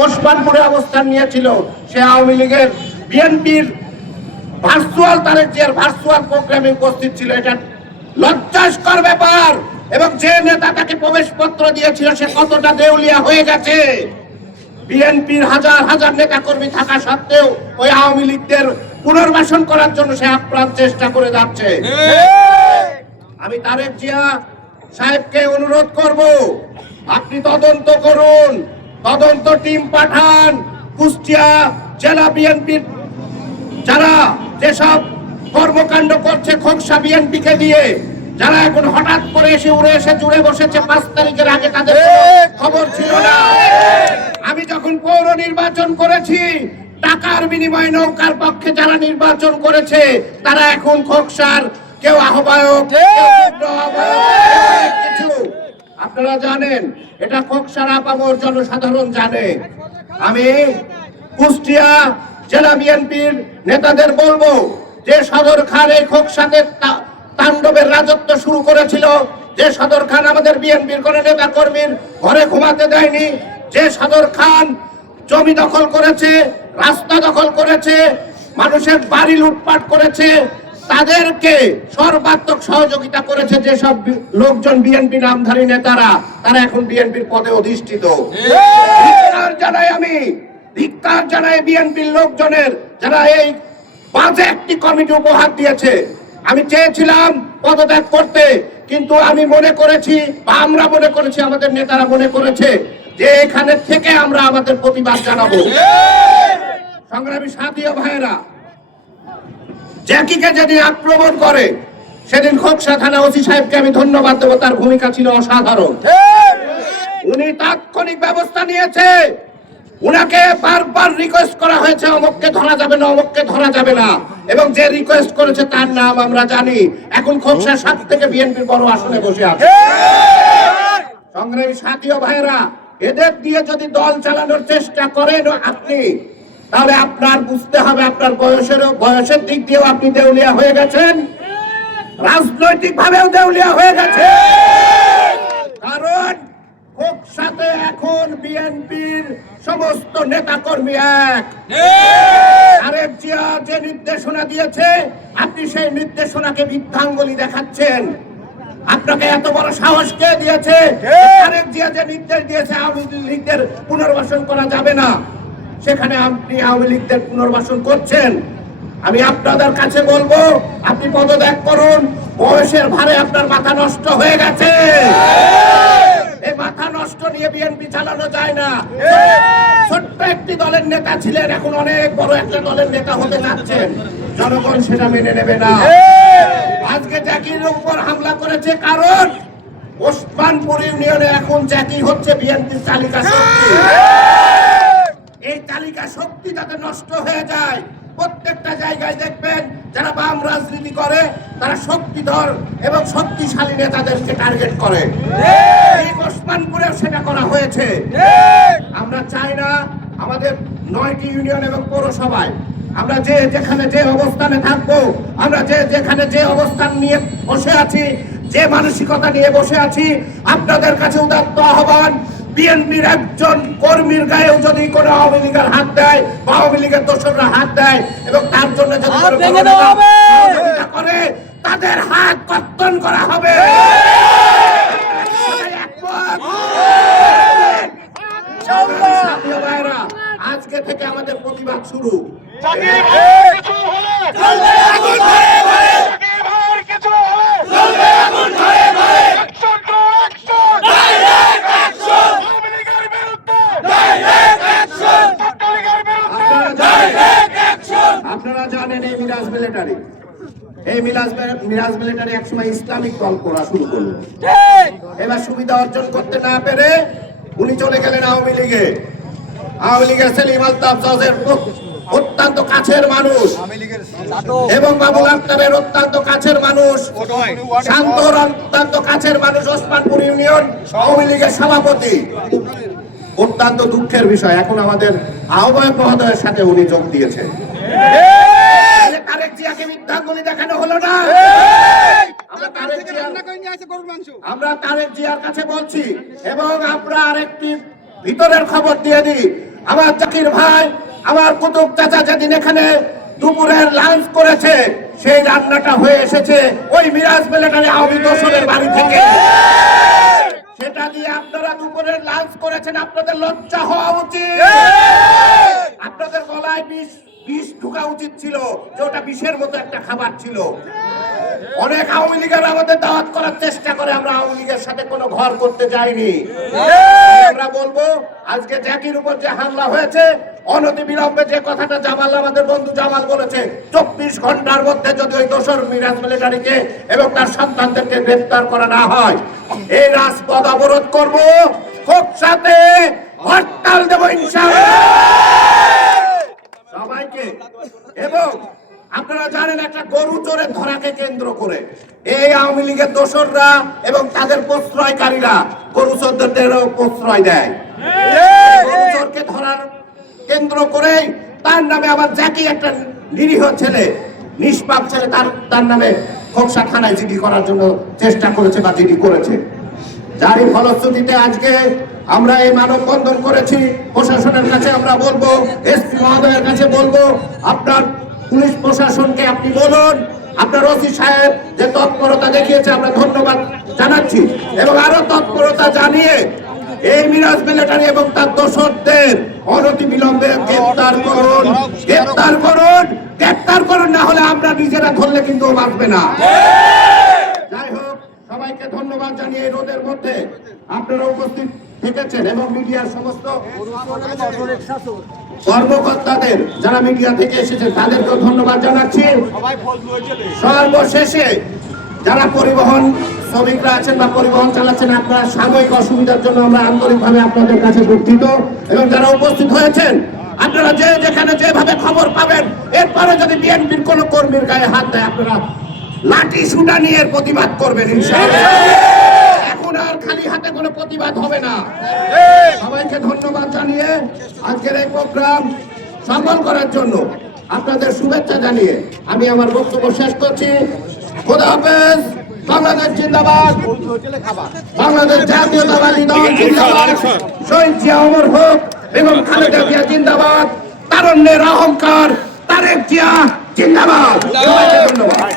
ওসমানপুরে অবস্থান নিয়েছিল। সে আওয়ামী লীগের বিএনপির ভার্চুয়াল তারেক জিয়ার ভার্চুয়াল প্রোগ্রামে উপস্থিত ছিল, এটা লজ্জাস্কর ব্যাপার। এবং যে নেতা তাকে প্রবেশপত্র দিয়েছিল, সে কতটা দেউলিয়া হয়ে গেছে। বিএনপির হাজার হাজার নেতা কর্মী থাকা সত্ত্বেও ওই আওয়ামী লীগদের পুনর্বাসন করার জন্য সে আপ্রাণ চেষ্টা করে যাচ্ছে। আমি তারেক জিয়া সাহেবকে অনুরোধ করব, আপনি তদন্ত করুন। তদন্ত টিম পাঠান কুষ্টিয়া জেলা বিএনপির যারা যেসব কর্মকাণ্ড করছে খোকসা বিএনপিকে দিয়ে যারা এখন হঠাৎ করে এসে উড়ে এসে জুড়ে বসেছে পাঁচ তারিখের আগে তাদের খবর ছিল না। আমি যখন পৌর নির্বাচন করেছি টাকার বিনিময়ে নৌকার পক্ষে যারা নির্বাচন করেছে তারা এখন খোকসার কেউ আহ্বায়ক কিছু। আপনারা জানেন, এটা খোকসার আপামর জনসাধারণ জানে। আমি কুষ্টিয়া জেলা বিএনপির নেতাদের বলব, যে সদর খান এই খোকসাতে তা- তাণ্ডবের রাজত্ব শুরু করেছিল, যে সদর খান আমাদের বিএনপির কোন নেতা কর্মীর ঘরে ঘুমাতে দেয়নি, যে সদর খান জমি দখল করেছে, রাস্তা দখল করেছে, মানুষের বাড়ি লুটপাট করেছে তাদেরকে সর্বাত্মক সহযোগিতা করেছে যেসব লোকজন বিএনপি নামধারী নেতারা তারা এখন বিএনপির পদে অধিষ্ঠিত। জানাই আমি ধিক্কার জানাই বিএনপির লোকজনের যারা এই বাজে একটি কমিটি উপহার দিয়েছে। আমি চেয়েছিলাম পদত্যাগ করতে কিন্তু আমি মনে করেছি বা আমরা মনে করেছি আমাদের নেতারা মনে করেছে যে এখানে থেকে আমরা আমাদের প্রতিবাদ জানাব। সংগ্রামী সাথী ভাইয়েরা জ্যাকিকে যেদিন আক্রমণ করে, সেদিন খোকসা থানা ওসি সাহেবকে আমি ধন্যবাদ দেবো, তার ভূমিকা ছিল অসাধারণ। উনি তাৎক্ষণিক ব্যবস্থা নিয়েছে। উনাকে বারবার রিকোয়েস্ট করা হয়েছে, অমককে ধরা যাবে না, অমককে ধরা যাবে না। এবং যে রিকোয়েস্ট করেছে, তার নাম আমরা জানি। এখন খোকসা সাত থেকে বিএনপির বড় আসনে বসে আছে। সংগ্রামী সাথী ভাইয়েরা, এদের দিয়ে যদি দল চালানোর চেষ্টা করেন আপনি তাহলে আপনার বুঝতে হবে আপনার বয়সের বয়সের দিক দিয়েও আপনি দেউলিয়া হয়ে গেছেন। রাজনৈতিক ভাবেও দেউলিয়া হয়ে গেছে। কারণ সাথে এখন বিএনপির সমস্ত নেতা কর্মী এক। আরেক জিয়া যে নির্দেশনা দিয়েছে আপনি সেই নির্দেশনাকে বৃদ্ধাঙ্গুলি দেখাচ্ছেন। আপনাকে এত বড় সাহস কে দিয়েছে? আরেক জিয়া যে নির্দেশ দিয়েছে আওয়ামী লীগদের পুনর্বাসন করা যাবে না। সেখানে আপনি আওয়ামী লীগদের পুনর্বাসন করছেন। আমি আপনাদের কাছে বলব আপনি পদত্যাগ করুন। বয়সের ভারে আপনার মাথা নষ্ট হয়ে গেছে। এই মাথা নষ্ট নিয়ে বিএনপি চালানো যায় না। ছোট্ট একটি দলের নেতা ছিলেন এখন অনেক বড় একটা দলের নেতা হতে যাচ্ছেন। জনগণ সেটা মেনে নেবে না। আজকে জাকির উপর হামলা করেছে কারণ ওসমানপুর ইউনিয়নে এখন জাকি হচ্ছে বিএনপির শক্তি। এই তালিকা শক্তি যাতে নষ্ট হয়ে যায় প্রত্যেকটা জায়গায় দেখবেন যারা বাম রাজনীতি করে তারা শক্তিধর এবং শক্তিশালী নেতাদেরকে টার্গেট করে। এই ওসমানপুরে সেটা করা হয়েছে। আমরা চাই না আমাদের নয়টি ইউনিয়ন এবং পৌরসভায় আমরা যে যেখানে যে অবস্থানে থাকব আমরা যে যেখানে যে অবস্থান নিয়ে বসে আছি যে মানসিকতা নিয়ে বসে আছি আপনাদের কাছে উদাত্ত আহ্বান বিএনপির একজন কর্মীর গায়েও যদি কোনো আওয়ামী লীগের হাত দেয় বা আওয়ামী লীগের দোসররা হাত দেয় এবং তার জন্য যদি হাত কোনো ভেঙে দেওয়া হবে। সহযোগিতা করে তাদের হাত কর্তন করা হবে সবাই একমত? সাথীয় ভাইরা, আজকে থেকে আমাদের প্রতিবাদ শুরু আপনারা জানেন- আপনারা জানেন এই মিরাজ মিলিটারি এই মিরাজ মিরাজ মিলিটারি একসময় ইসলামিক দল করা শুরু করল। এবার সুবিধা অর্জন করতে না পেরে উনি চলে গেলেন আওয়ামী লীগে। আওয়ামী লীগের সেলিম আলতাফ জজের অত্যন্ত কাছের মানুষ। এবং বাবুল আক্তারের অত্যন্ত কাছের মানুষ। শান্তর অত্যন্ত কাছের মানুষ ওসমানপুর ইউনিয়ন আওয়ামী লীগের সভাপতি। অত্যন্ত দুঃখের বিষয় এখন আমাদের আহ্বায়ক মহোদয়ের সাথে উনি যোগ দিয়েছেন তাহলে তারেক জিয়াকে মিথ্যাঙ্গুলি দেখানো হলো না আমরা তারেক জিয়ার- আমরা তারেক জিয়ার কাছে বলছি, এবং আমরা আরেকটি ভিতরের খবর দিয়ে দিই। আমার জাকির ভাই, আমার কুতুব চাচা যেদিন এখানে দুপুরের লাঞ্চ করেছে, সেই রান্নাটা হয়ে এসেছে ওই মিরাজ মিলিটারি আওয়ামী দোসরের বাড়ি থেকে। সেটা দিয়ে আপনারা দুপুরের লাঞ্চ করেছেন, আপনাদের লজ্জা হওয়া উচিত। আপনাদের গলায় বিষ বিষ ঢুকা উচিত ছিল, যে ওটা বিষের মতো একটা খাবার ছিল। অনেক আওয়ামী লীগের আমাদের দাওয়াত করার চেষ্টা করে আমরা আওয়ামী লীগের সাথে কোনো ঘর করতে যাইনি। আমরা বলব আজকে জ্যাকির উপর যে হামলা হয়েছে অনতি বিলম্বে যে কথাটা জামাল আমাদের বন্ধু জামাল বলেছে চব্বিশ ঘণ্টার মধ্যে যদি ওই দোসর মিরাজ মিলিটারিকে এবং তার সন্তানদেরকে গ্রেফতার করা না হয় এই রাজপথ অবরোধ করব খুব সাথে হরতাল দেবো ইনশাআল্লাহ। সবাইকে এবং আপনারা জানেন একটা গরু চোরের ধরাকে কেন্দ্র করে। এই আওয়ামী লীগের দোসররা এবং তাদের প্রশ্রয়কারীরা গরু চোরদেরও প্রশ্রয় দেয়। গরু চোরকে ধরার কেন্দ্র করে তার নামে আবার জাকি একটা নিরীহ ছেলে নিষ্পাপ ছেলে তার তার নামে খোকসা থানায় জিডি করার জন্য চেষ্টা করেছে বা জিডি করেছে। যারই ফলশ্রুতিতে আজকে আমরা এই মানববন্ধন করেছি প্রশাসনের কাছে আমরা বলব এসপি মহোদয়ের কাছে বলব আপনার পুলিশ প্রশাসনকে আপনি বলুন, আপনার ওসি সাহেব যে তৎপরতা দেখিয়েছে, আমরা ধন্যবাদ জানাচ্ছি। এবং আরও তৎপরতা জানিয়ে এই মিরাজ মিলিটারি এবং তার দোষরদের অনতি বিলম্বে গ্রেপ্তার করুন। গ্রেপ্তার করুন গ্রেপ্তার করুন, না হলে আমরা নিজেরা ধরলে কিন্তু বাঁচবে না। যাই হোক, সবাইকে ধন্যবাদ জানিয়ে রোদের মধ্যে আপনারা উপস্থিত থেকেছেন এবং মিডিয়ার সমস্ত কর্মকর্তাদের যারা মিডিয়া থেকে এসেছে তাদেরকেও ধন্যবাদ জানাচ্ছি। সর্বশেষে যারা পরিবহন শ্রমিকরা আছেন বা পরিবহন চালাচ্ছেন আপনার সাময়িক অসুবিধার জন্য আমরা আন্তরিকভাবে আপনাদের কাছে দুঃখিত এবং যারা উপস্থিত হয়েছেন আপনারা যে যেখানে যেভাবে খবর পাবেন এরপরে যদি বিএনপির কোন কর্মীর গায়ে হাত দেয় আপনারা লাঠি সুটা নিয়ে প্রতিবাদ করবেন এখন আর খালি হাতে কোনো প্রতিবাদ হবে না। সবাইকে আজকের এই প্রোগ্রাম সফল করার জন্য আপনাদের শুভেচ্ছা জানিয়ে আমি আমার বক্তব্য শেষ করছি। খোদা হাফেজ বাংলাদেশ জিন্দাবাদ। বাংলাদেশ জাতীয়তাবাদী দল জিন্দাবাদ। শহীদ জিয়া অমর হোক এবং খালেদা জিয়া জিন্দাবাদ। তারণ্যের অহংকার তারেক জিয়া জিন্দাবাদ। ধন্যবাদ।